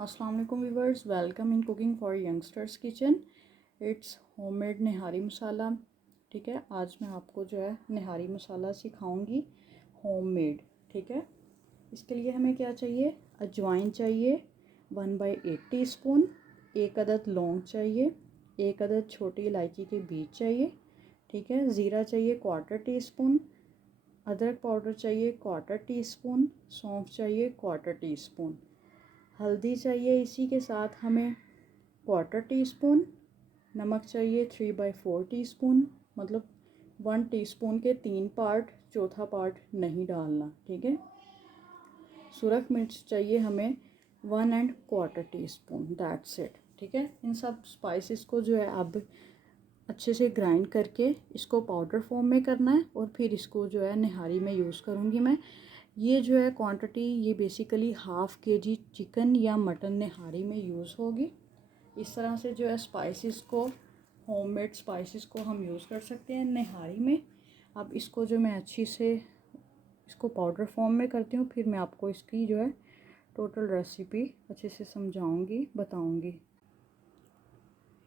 अस्सलाम वालेकुम viewers, welcome in cooking for youngsters kitchen. It's homemade nihari masala. ठीक है, आज मैं आपको जो है निहारी मसाला सिखाऊंगी होममेड। ठीक है, इसके लिए हमें क्या चाहिए? अजवाइन चाहिए 1/8 टीस्पून, एक अदद लौंग चाहिए, एक अदद छोटी इलायची के बीज चाहिए। ठीक है, ज़ीरा चाहिए 1/4 टीस्पून, अदरक पाउडर चाहिए 1/4 टीस्पून, सौंफ चाहिए 1/4 टीस्पून, हल्दी चाहिए इसी के साथ हमें 1/4 टीस्पून, नमक चाहिए 3/4 टीस्पून, मतलब 1 टीस्पून के 3 पार्ट, चौथा पार्ट नहीं डालना। ठीक है, सुरख मिर्च चाहिए हमें 1¼ टीस्पून। That's it. ठीक है, इन सब स्पाइसेस को जो है अब अच्छे से ग्राइंड करके इसको पाउडर फॉर्म में करना है और फिर इसको जो है निहारी में यूज़ करूँगी मैं। ये जो है क्वांटिटी ये बेसिकली ½ kg चिकन या मटन निहारी में यूज़ होगी। इस तरह से जो है स्पाइसेस को, होममेड स्पाइसेस को हम यूज़ कर सकते हैं निहारी में। अब इसको जो मैं अच्छी से इसको पाउडर फॉर्म में करती हूँ, फिर मैं आपको इसकी जो है टोटल रेसिपी अच्छे से समझाऊंगी, बताऊंगी।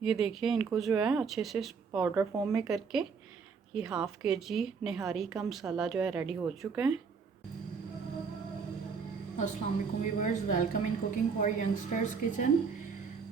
ये देखिए, इनको जो है अच्छे से पाउडर फॉर्म में करके ये ½ kg निहारी का मसाला जो है रेडी हो चुका है। अस्सलाम वालेकुम viewers, welcome in cooking for youngsters kitchen.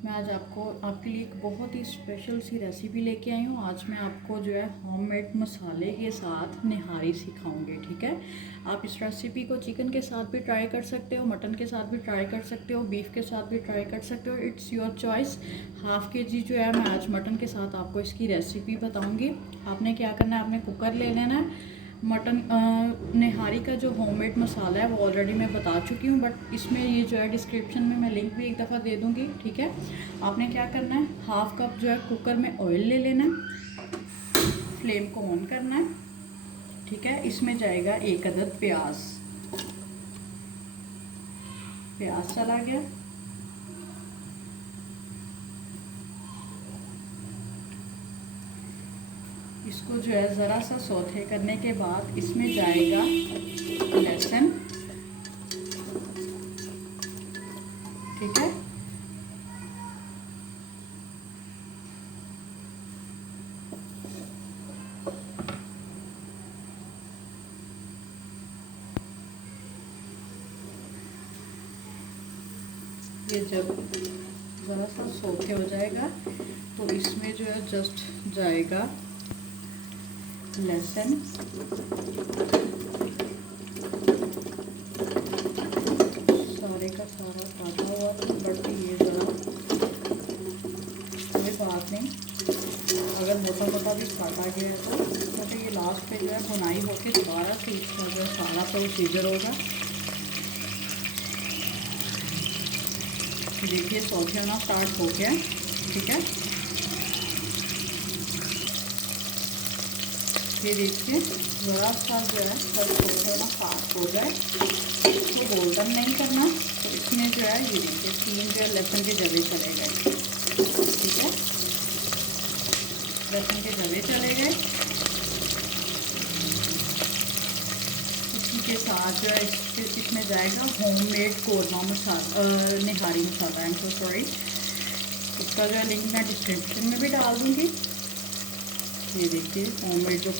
मैं आज आपके लिए एक बहुत ही स्पेशल सी रेसिपी लेके आई हूँ। आज मैं आपको जो है होममेड मसाले के साथ निहारी सिखाऊंगी। ठीक है, आप इस रेसिपी को चिकन के साथ भी ट्राई कर सकते हो, मटन के साथ भी ट्राई कर सकते हो, बीफ के साथ भी ट्राई कर सकते हो। It's your choice. ½ kg जो है मैं आज मटन के साथ आपको इसकी रेसिपी बताऊँगी। आपने क्या करना है, आपने कुकर ले लेना है। मटन निहारी का जो होममेड मसाला है वो ऑलरेडी मैं बता चुकी हूँ, बट इसमें ये जो है डिस्क्रिप्शन में मैं लिंक भी एक दफ़ा दे दूँगी। ठीक है, आपने क्या करना है, ½ कप जो है कुकर में ऑयल ले लेना है, फ्लेम को ऑन करना है। ठीक है, इसमें जाएगा एक अदद प्याज। प्याज चला गया, इसको जो है ज़रा सा सौथे करने के बाद इसमें जाएगा लहसुन। ठीक है, ये जब ज़रा सा सौते हो जाएगा तो इसमें जो है जस्ट जाएगा लहसुन, सारे का सारा काटा हुआ, बट ये ज़रा कोई बात नहीं, अगर मोटा मोटा भी काटा गया है तो क्योंकि ये लास्ट पे जो है बुनाई होकर दोबारा से इसका जो है सारा प्रोसीजर होगा। देखिए सौते होना स्टार्ट हो गया। ठीक है, ये देखिए ज़रा सा जो है जब सौते होना स्टार्ट हो जाए तो गोल्डन नहीं करना। तो इसमें जो है ये देखिए 3 जो है लहसुन के जवे चले गए। ठीक है, लहसुन के जवे चले गए। इसी के साथ जो है इसमें जाएगा homemade korma masala, nihari masala. I am so sorry, उसका जो है लिंक मैं डिस्क्रिप्शन में भी डाल दूँगी। ये देखिए होममेड जो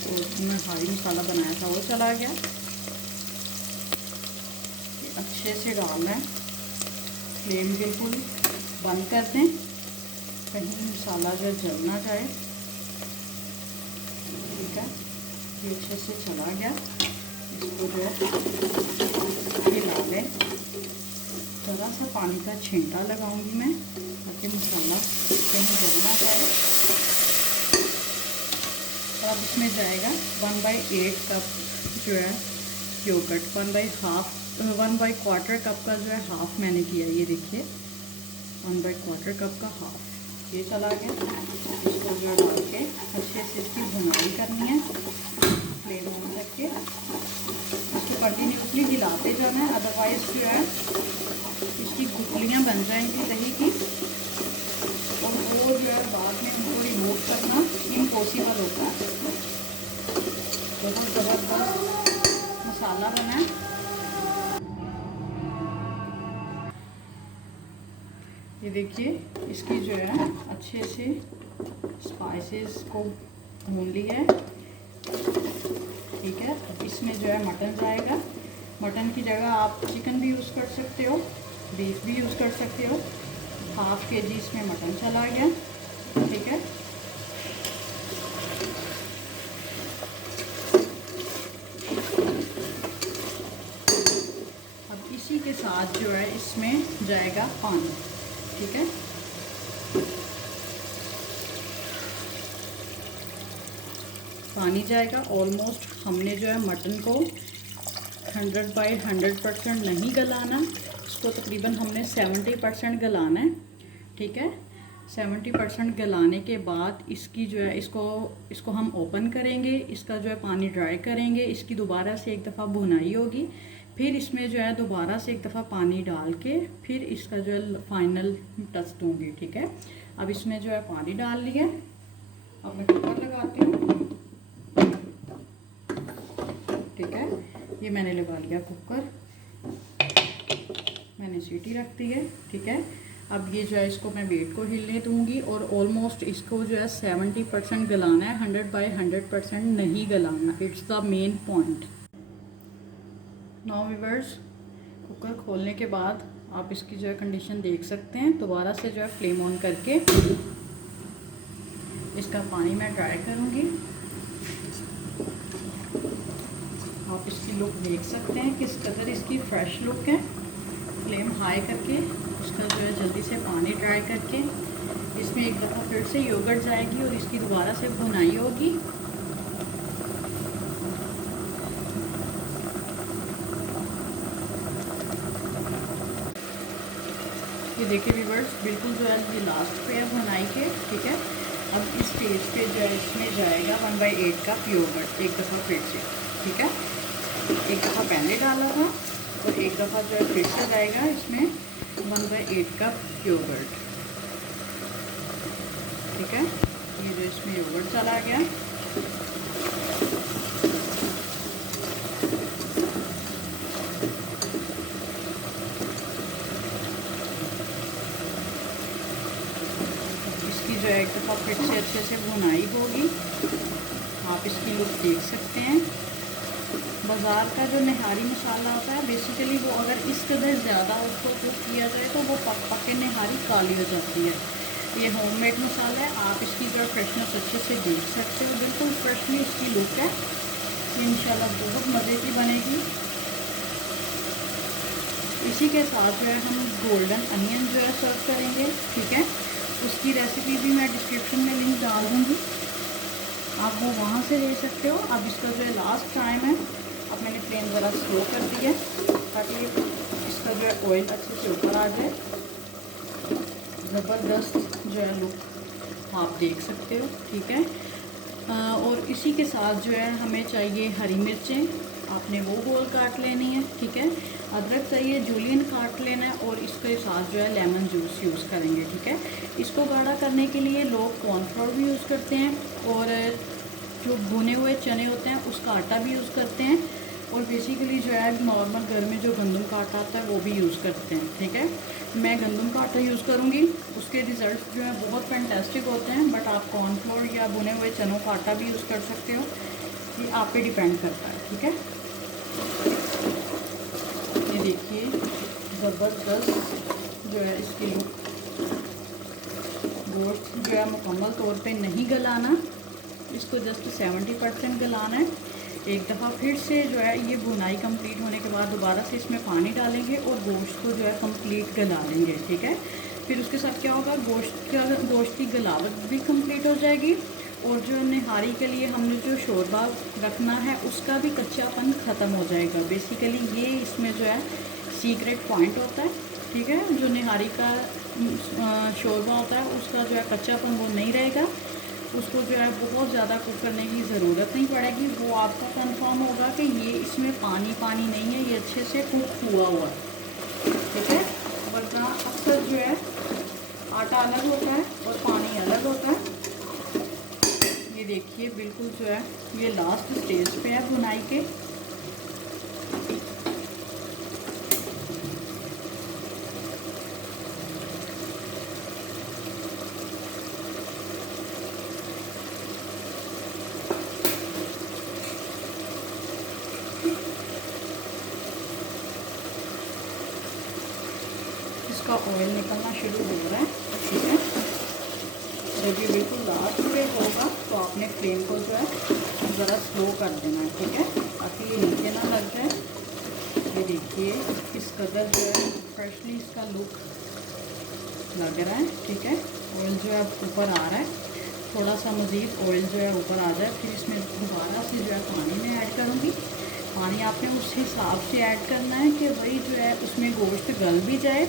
निहारी मसाला बनाया था वो चला गया। ये अच्छे से डालना है, फ्लेम बिल्कुल बंद कर दें, कहीं मसाला जो जल ना जाए। ठीक है, ये अच्छे से चला गया। इसको जो है हिला लें, ज़रा सा पानी का छींटा लगाऊंगी मैं ताकि मसाला कहीं जल ना जाए। और अब इसमें जाएगा 1/8 कप जो है योगर्ट। 1/4 कप का जो है हाफ मैंने किया। ये देखिए 1/4 कप का हाफ ये चला गया। इसको जो है डाल के अच्छे से इसकी भुनाई करनी है, फ्लेम ऑन करके इसको कंटिन्यूसली हिलाते जाना है, अदरवाइज़ जो है इसकी गुठलियाँ बन जाएंगी दही की, और वो जो है बाद में उनको रिमूव करना इम्पॉसिबल होता है। बहुत ज़बरदस्त मसाला बना है। ये देखिए इसकी जो है अच्छे से स्पाइसेस को भून लिया है, ठीक है। अब इसमें जो है मटन जाएगा। मटन की जगह आप चिकन भी यूज़ कर सकते हो, बीफ भी यूज़ कर सकते हो। हाफ kg इसमें मटन चला गया, ठीक है। अब इसी के साथ जो है इसमें जाएगा पानी, ठीक है। पानी जाएगा। ऑलमोस्ट हमने जो है मटन को 100/100% नहीं गलाना, इसको तकरीबन हमने 70% गलाना है, ठीक है। 70% गलाने के बाद इसकी जो है इसको हम ओपन करेंगे, इसका जो है पानी ड्राई करेंगे, इसकी दोबारा से एक दफ़ा भुनाई होगी, फिर इसमें जो है दोबारा से एक दफ़ा पानी डाल के फिर इसका जो है फाइनल टच दूँगी, ठीक है। अब इसमें जो है पानी डाल लिया। अब मैं कुकर लगाती हूँ, ठीक है। ये मैंने लगा लिया कुकर, मैंने सीटी रख दी है, ठीक है। अब ये जो है इसको मैं वेट को हिलने दूंगी और ऑलमोस्ट इसको जो है 70% गलाना है, 100/100% नहीं गलाना। It's the main point. Now viewers, cooker खोलने के बाद आप इसकी जो है कंडीशन देख सकते हैं। दोबारा से जो है फ्लेम ऑन करके इसका पानी मैं ड्राई करूँगी। आप इसकी लुक देख सकते हैं किस कदर इसकी फ्रेश लुक है। फ्लेम हाई करके उसका जो है जल्दी से पानी ड्राई करके इसमें एक दफ़ा फिर से योगर्ट जाएगी और इसकी दोबारा से भुनाई होगी। ये देखिए व्यूअर्स, बिल्कुल जो है ये लास्ट पे है भुनाई के, ठीक है। अब इस स्टेज पे जो है इसमें जाएगा 1/8 कप योगर्ट, एक दफ़ा फिर से, ठीक है। एक दफ़ा पहले डाला था और एक दफ़ा जो है फिर से जाएगा इसमें 1/8 कप योगर्ट, ठीक है। ये जो इसमें योगर्ट चला गया, इसकी जो है एक दफ़ा फिर से अच्छे से भुनाई होगी। आप इसकी लुक देख सकते हैं। बाज़ार का जो निहारी मसाला होता है बेसिकली वो अगर इस कदर ज़्यादा उसको कुक किया जाए तो वो पक पक के निहारी काली हो जाती है। ये होममेड मसाला है, आप इसकी जो फ्रेशनेस अच्छे से देख सकते हो, बिल्कुल फ्रेशली इसकी लुक है। ये इंशाल्लाह बहुत मज़े की बनेगी। इसी के साथ जो है हम गोल्डन अनियन जो है सर्व करेंगे, ठीक है। उसकी रेसिपी भी मैं डिस्क्रिप्शन में लिंक डाल दूँगी, आप वो वहाँ से ले सकते हो। अब इसका जो है लास्ट टाइम है, अब मैंने फ्लेम ज़रा स्लो कर दी है ताकि इसका जो है ऑयल अच्छे से ऊपर आ जाए। ज़बरदस्त जो है लुक आप देख सकते हो, ठीक है। और इसी के साथ जो है हमें चाहिए हरी मिर्चें, आपने वो गोल काट लेनी है, ठीक है। अदरक चाहिए, जूलियन काट लेना है और इसके साथ जो है लेमन जूस यूज़ करेंगे, ठीक है। इसको गाढ़ा करने के लिए लोग कॉर्नफ्लोर भी यूज़ करते हैं और जो भुने हुए चने होते हैं उसका आटा भी यूज़ करते हैं और बेसिकली जो है नॉर्मल घर में जो गंदम का आटा आता है वो भी यूज़ करते हैं, ठीक है। मैं गंदम का आटा यूज़ करूँगी, उसके रिज़ल्ट जो है बहुत फैंटास्टिक होते हैं। बट आप कॉर्नफ्लोर या भुने हुए चनों का आटा भी यूज़ कर सकते हो, ये आप पे डिपेंड करता है, ठीक है। ये देखिए ज़बरदस्त जो है इसकी लुक। गोश्त जो है मुकम्मल तौर पे नहीं गलाना, इसको जस्ट 70% गलाना है। एक दफ़ा फिर से जो है ये भुनाई कंप्लीट होने के बाद दोबारा से इसमें पानी डालेंगे और गोश्त को जो है कंप्लीट गला लेंगे, ठीक है। फिर उसके साथ क्या होगा, गोश्त की गलावट भी कंप्लीट हो जाएगी और जो निहारी के लिए हमने जो शोरबा रखना है उसका भी कच्चापन ख़त्म हो जाएगा। बेसिकली ये इसमें जो है सीक्रेट पॉइंट होता है, ठीक है। जो निहारी का शोरबा होता है उसका जो है कच्चापन वो नहीं रहेगा, उसको जो है बहुत ज़्यादा कुक करने की ज़रूरत नहीं पड़ेगी। वो आपका कंफर्म होगा कि ये इसमें पानी पानी नहीं है, ये अच्छे से कुक हुआ हुआ है, ठीक है। वरना अक्सर जो है आटा अलग होता है और पानी अलग होता है। ये देखिए बिल्कुल जो है ये लास्ट स्टेज पे है भुनाई के। इसका ऑयल निकलना शुरू हो रहा है, ठीक है। जब ये बिल्कुल लास्ट पे होगा तो आपने फ्लेम को जो है ज़रा स्लो कर देना है, ठीक है, ताकि ये नीचे ना लग जाए। ये देखिए किस कदर जो है फ्रेशली इसका लुक लग रहा है, ठीक है। ऑयल जो है ऊपर आ रहा है, थोड़ा सा मज़ीद ऑयल जो है ऊपर आ जाए, फिर इसमें दोबारा से जो है पानी में ऐड करूँगी। पानी आपने उस हिसाब से ऐड करना है कि वही जो है उसमें गोश्त गल भी जाए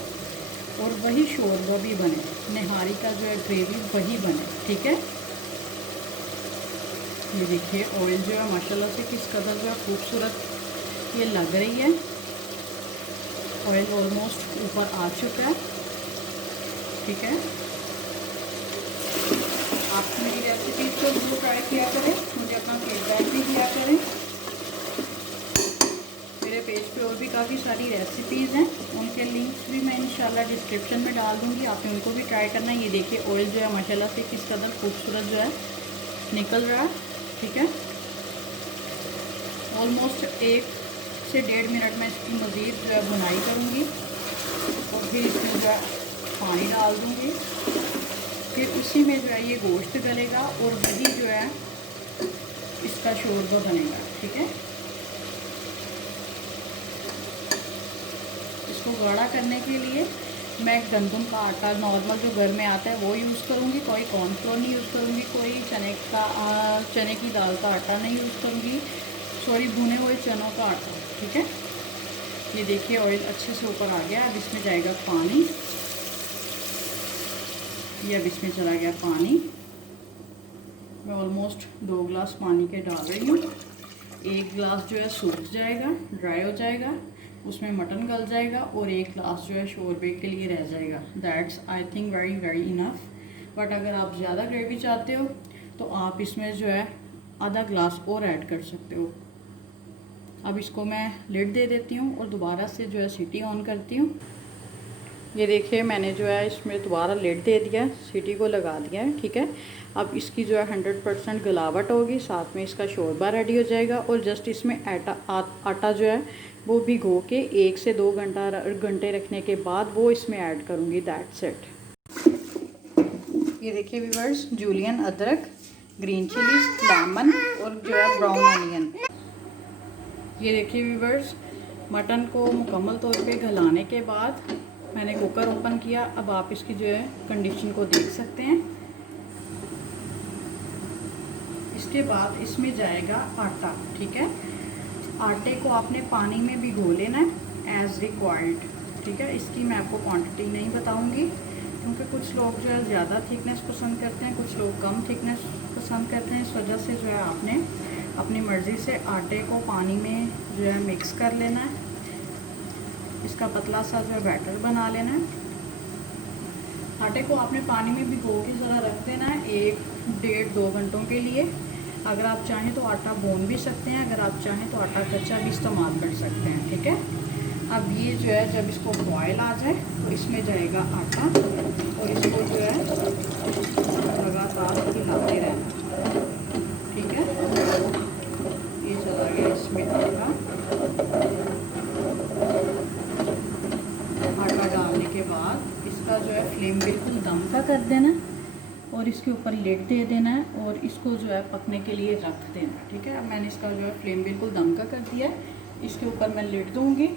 और वही शोरबा भी बने, निहारी का जो है ग्रेवी वही बने, ठीक है। ये देखिए ऑयल जो है माशाल्लाह से किस कदर जो है खूबसूरत ये लग रही है। ऑयल ऑलमोस्ट ऊपर आ चुका है, ठीक है। आप मेरी रेसिपीज़ को जरूर ट्राई किया करें, मुझे अपना फीडबैक भी दिया करें। मेरे पेज पे और भी काफ़ी सारी रेसिपीज़ हैं, उनके लिंक्स भी मैं इंशाल्लाह डिस्क्रिप्शन में डाल दूँगी, आपने उनको भी ट्राई करना है। ये देखिए ऑयल जो है माशाल्लाह से किस कदर खूबसूरत जो है निकल रहा है, ठीक है। ऑलमोस्ट 1 से 1.5 मिनट में इसकी मज़ीद जो है बुनाई करूँगी और फिर इसमें जो है पानी डाल दूँगी। फिर उसी में जो है ये गोश्त गलेगा और वही जो है इसका शोरबा बनेगा, ठीक है। इसको गाढ़ा करने के लिए मैं गंदम का आटा नॉर्मल जो घर में आता है वो यूज़ करूँगी, कोई कॉर्नफ्लोर नहीं यूज़ करूँगी, कोई चने की दाल का आटा नहीं यूज़ करूँगी, सॉरी भुने हुए चनों का आटा, ठीक है। ये देखिए ऑयल अच्छे से ऊपर आ गया। अब इसमें जाएगा पानी, ये अब इसमें चला गया पानी। मैं ऑलमोस्ट 2 गिलास पानी के डाल रही हूँ। 1 गिलास जो है सूख जाएगा, ड्राई हो जाएगा, उसमें मटन गल जाएगा और 1 गिलास जो है शोरबे के लिए रह जाएगा। That's I think very very enough. But अगर आप ज़्यादा ग्रेवी चाहते हो तो आप इसमें जो है आधा गिलास और ऐड कर सकते हो। अब इसको मैं लिड दे देती हूँ और दोबारा से जो है सीटी ऑन करती हूँ। ये देखिए मैंने जो है इसमें दोबारा लिड दे दिया, सीटी को लगा दिया है, ठीक है। अब इसकी जो है 100% गलावट होगी, साथ में इसका शोरबा रेडी हो जाएगा और जस्ट इसमें आटा जो है वो भिगो के 1 से 2 घंटे रखने के बाद वो इसमें ऐड करूँगी। That's it. ये देखिए व्यूअर्स, जूलियन अदरक, ग्रीन चिलीज, लेमन और जो है ब्राउन अनियन। ये देखिए व्यूअर्स, मटन को मुकम्मल तौर पे गलाने के बाद मैंने कुकर ओपन किया। अब आप इसकी जो है कंडीशन को देख सकते हैं। इसके बाद इसमें जाएगा आटा, ठीक है। आटे को आपने पानी में भिगो लेना है एज़ रिक्वायर्ड, ठीक है। इसकी मैं आपको क्वांटिटी नहीं बताऊंगी क्योंकि कुछ लोग जो है ज़्यादा थिकनेस पसंद करते हैं, कुछ लोग कम थिकनेस पसंद करते हैं। इस वजह से जो है आपने अपनी मर्ज़ी से आटे को पानी में जो है मिक्स कर लेना है। इसका पतला सा जो है बैटर बना लेना है। आटे को आपने पानी में भिगो के ज़रा रख देना है 1-1.5-2 घंटों के लिए। अगर आप चाहें तो आटा भून भी सकते हैं, अगर आप चाहें तो आटा कच्चा भी इस्तेमाल कर सकते हैं, ठीक है। अब ये जो है जब इसको बॉयल आ जाए तो इसमें जाएगा आटा और इसको जो है लगातार हिलाते रहना, ठीक है। ये चला गया इसमें आटा डालने के बाद इसका जो है फ्लेम बिल्कुल दम का कर देना और इसके ऊपर लिड दे देना है और इसको जो है पकने के लिए रख देना, ठीक है। अब मैंने इसका जो है फ्लेम बिल्कुल दम का कर दिया है। इसके ऊपर मैं लिड दूँगी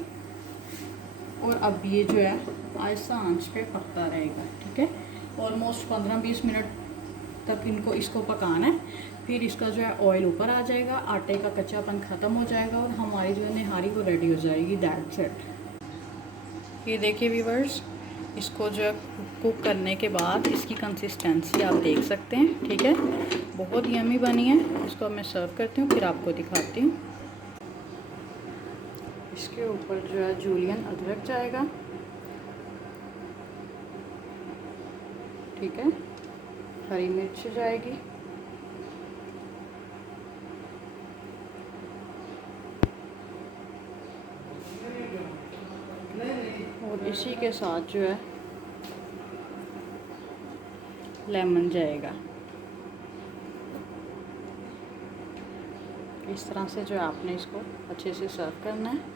और अब ये जो है आहिस्ता आंच पे पकता रहेगा, ठीक है। ऑलमोस्ट 15-20 मिनट तक इसको पकाना है। फिर इसका जो है ऑयल ऊपर आ जाएगा, आटे का कच्चापन ख़त्म हो जाएगा और हमारी जो है निहारी वो रेडी हो जाएगी। That's it. ये देखिए व्यूअर्स, इसको जो है कुक करने के बाद इसकी कंसिस्टेंसी आप देख सकते हैं, ठीक है। बहुत यमी बनी है। इसको मैं सर्व करती हूँ फिर आपको दिखाती हूँ। इसके ऊपर जो है जूलियन अदरक जाएगा, ठीक है। हरी मिर्च जाएगी, और इसी के साथ जो है लेमन जाएगा। इस तरह से जो है आपने इसको अच्छे से सर्व करना है।